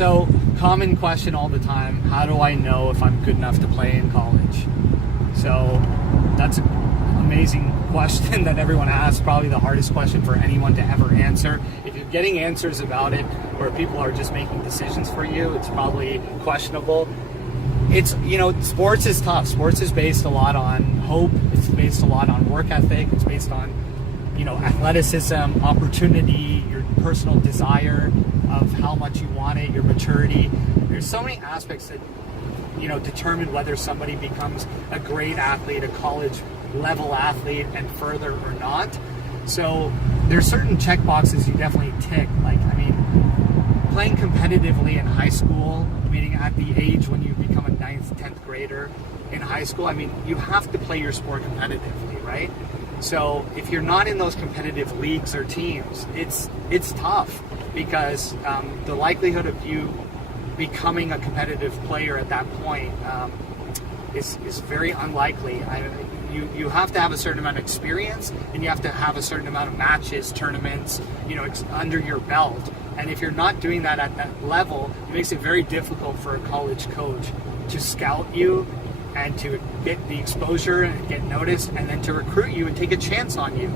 So, common question all the time, how do I know if I'm good enough to play in college? So, that's an amazing question that everyone asks, probably the hardest question for anyone to ever answer. If you're getting answers about it where people are just making decisions for you, it's probably questionable. It's, sports is tough. Sports is based a lot on hope. It's based a lot on work ethic. It's based on, athleticism, opportunity, your personal desire of how much you want it, your maturity. There's so many aspects that, determine whether somebody becomes a great athlete, a college level athlete, and further or not. So there's certain check boxes you definitely tick. Playing competitively in high school, meaning at the age when you become a 9th, 10th grader in high school, you have to play your sport competitively, right? So if you're not in those competitive leagues or teams, it's tough, because the likelihood of you becoming a competitive player at that point is very unlikely. You have to have a certain amount of experience, and you have to have a certain amount of matches, tournaments, under your belt. And if you're not doing that at that level, it makes it very difficult for a college coach to scout you and to get the exposure and get noticed, and then to recruit you and take a chance on you.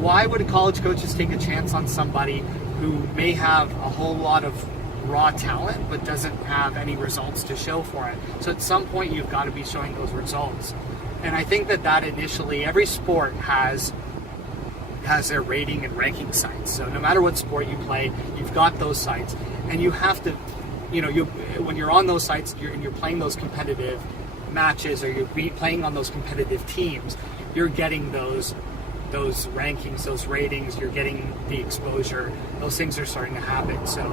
Why would college coaches take a chance on somebody who may have a whole lot of raw talent but doesn't have any results to show for it? So at some point you've got to be showing those results. And I think that initially, every sport has their rating and ranking sites. So no matter what sport you play, you've got those sites, and you have to, when you're on those sites, you're playing those competitive matches, or you're playing on those competitive teams, you're getting those rankings, those ratings, you're getting the exposure. Those things are starting to happen. So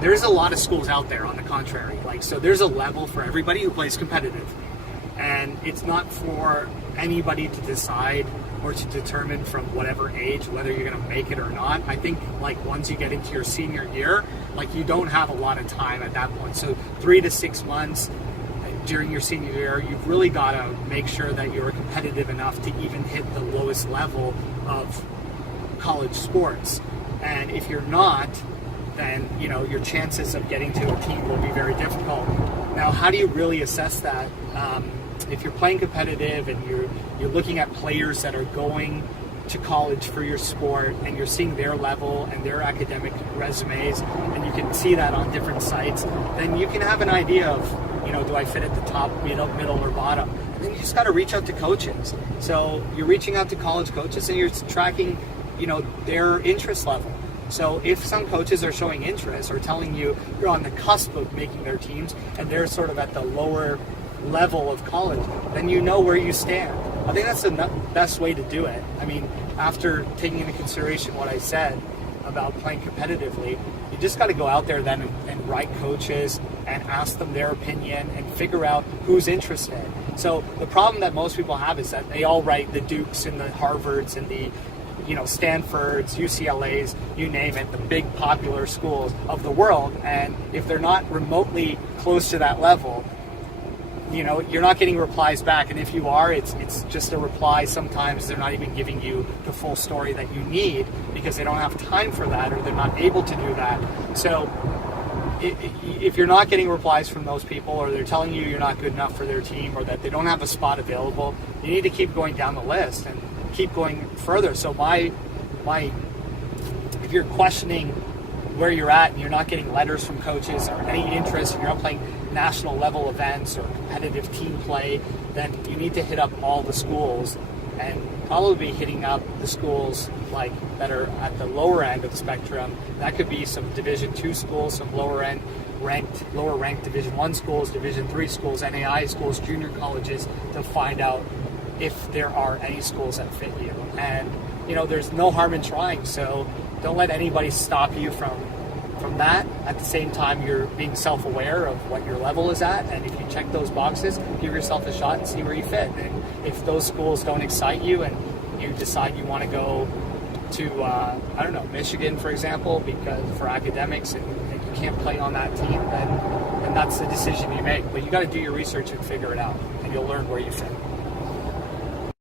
there's a lot of schools out there, on the contrary. So there's a level for everybody who plays competitive, and it's not for anybody to decide or to determine from whatever age whether you're going to make it or not. I think once you get into your senior year, you don't have a lot of time at that point. So 3 to 6 months during your senior year, you've really got to make sure that you're competitive enough to even hit the lowest level of college sports. And if you're not, then your chances of getting to a team will be very difficult. Now, how do you really assess that? If you're playing competitive and you're looking at players that are going to college for your sport, and you're seeing their level and their academic resumes, and you can see that on different sites, then you can have an idea of, do I fit at the top, middle, or bottom? And then you just got to reach out to coaches. So you're reaching out to college coaches, and you're tracking, their interest level. So if some coaches are showing interest or telling you you're on the cusp of making their teams, and they're sort of at the lower level of college, then you know where you stand. I think that's the best way to do it. After taking into consideration what I said about playing competitively, you just got to go out there then and write coaches and ask them their opinion and figure out who's interested. So the problem that most people have is that they all write the Dukes and the Harvards and the Stanfords, UCLAs, you name it, the big popular schools of the world. And if they're not remotely close to that level, you're not getting replies back. And if you are, it's just a reply. Sometimes they're not even giving you the full story that you need, because they don't have time for that, or they're not able to do that. So if you're not getting replies from those people, or they're telling you you're not good enough for their team, or that they don't have a spot available, you need to keep going down the list and keep going further. So if you're questioning where you're at and you're not getting letters from coaches or any interest, and you're not playing national level events or competitive team play, then you need to hit up all the schools, and probably hitting up the schools that are at the lower end of the spectrum. That could be some Division II schools, some lower ranked Division I schools, Division III schools, NAI schools, junior colleges, to find out if there are any schools that fit you. And there's no harm in trying, so don't let anybody stop you from that. At the same time, you're being self-aware of what your level is at, and if you check those boxes, give yourself a shot and see where you fit. And if those schools don't excite you, and you decide you want to go to Michigan, for example, because for academics, and you can't play on that team, then that's the decision you make. But you got to do your research and figure it out, and you'll learn where you fit.